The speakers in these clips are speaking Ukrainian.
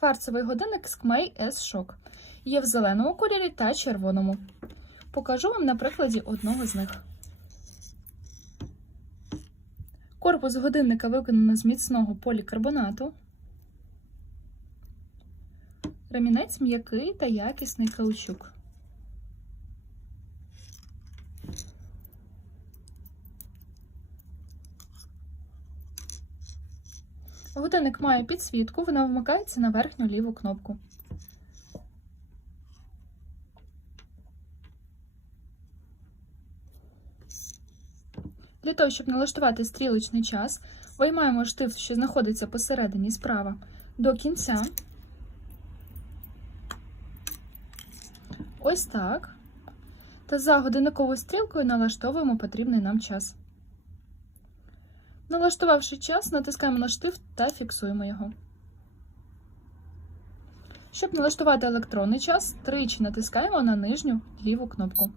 Кварцевий годинник Skmei S-Shock. Є в зеленому кольорі та червоному. Покажу вам на прикладі одного з них. Корпус годинника виконано з міцного полікарбонату. Ремінець м'який та якісний каучук. Годинник має підсвітку, вона вмикається на верхню ліву кнопку. Для того, щоб налаштувати стрілочний час, виймаємо штифт, що знаходиться посередині справа, до кінця. Ось так. Та за годинниковою стрілкою налаштовуємо потрібний нам час. Налаштувавши час, натискаємо на штифт та фіксуємо його. Щоб налаштувати електронний час, тричі натискаємо на нижню ліву кнопку.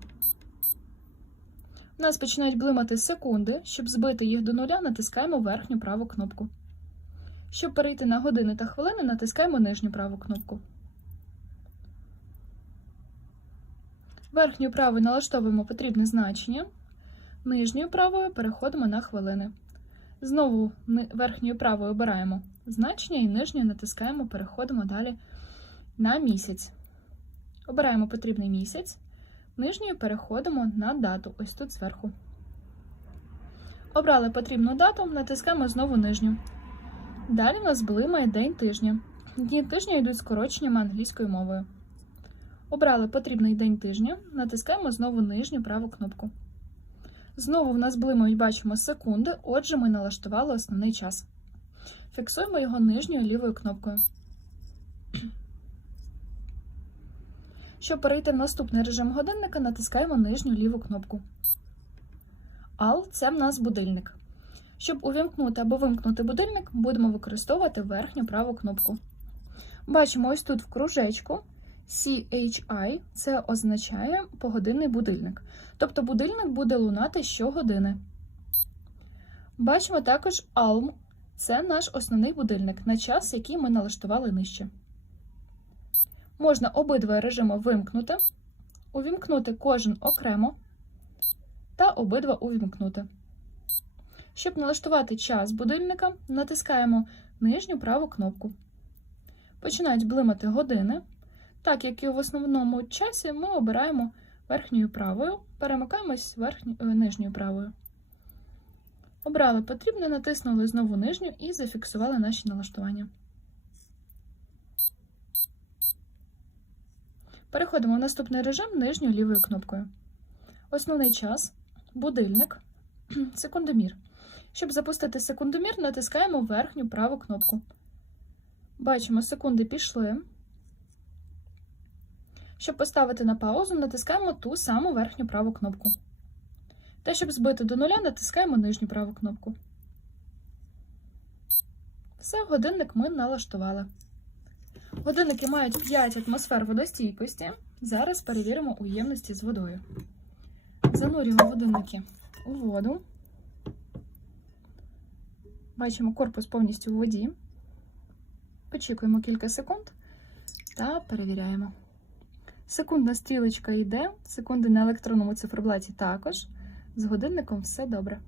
У нас починають блимати секунди. Щоб збити їх до нуля, натискаємо верхню праву кнопку. Щоб перейти на години та хвилини, натискаємо нижню праву кнопку. Верхньою правою налаштовуємо потрібне значення. Нижньою правою переходимо на хвилини. Знову верхньою правою обираємо значення і нижньою натискаємо, переходимо далі на місяць. Обираємо потрібний місяць. Нижньою переходимо на дату, ось тут зверху. Обрали потрібну дату, натискаємо знову нижню. Далі в нас блимає день тижня. Дні тижня йдуть скороченнями англійською мовою. Обрали потрібний день тижня, натискаємо знову нижню праву кнопку. Знову в нас блимають, бачимо секунди, отже, ми налаштували основний час. Фіксуємо його нижньою лівою кнопкою. Щоб перейти в наступний режим годинника, натискаємо нижню ліву кнопку. Ал це в нас будильник. Щоб увімкнути або вимкнути будильник, будемо використовувати верхню праву кнопку. Бачимо ось тут в кружечку CHI це означає погодинний будильник. Тобто будильник буде лунати щогодини. Бачимо також ALM це наш основний будильник на час, який ми налаштували нижче. Можна обидва режими вимкнути, увімкнути кожен окремо та обидва увімкнути. Щоб налаштувати час будильника, натискаємо нижню праву кнопку. Починають блимати години. Так як і в основному часі, ми обираємо верхньою правою, перемикаємось верхньою, нижньою правою. Обрали потрібне, натиснули знову нижню і зафіксували наші налаштування. Переходимо в наступний режим нижньою лівою кнопкою. Основний час, будильник, секундомір. Щоб запустити секундомір, натискаємо верхню праву кнопку. Бачимо, секунди пішли. Щоб поставити на паузу, натискаємо ту саму верхню праву кнопку. Та, щоб збити до нуля, натискаємо нижню праву кнопку. Все, годинник ми налаштували. Годинники мають 5 атмосфер водостійкості. Зараз перевіримо у ємності з водою. Занурюємо годинники у воду. Бачимо корпус повністю у воді. Очікуємо кілька секунд та перевіряємо. Секундна стрілочка йде, секунди на електронному циферблаті також. З годинником все добре.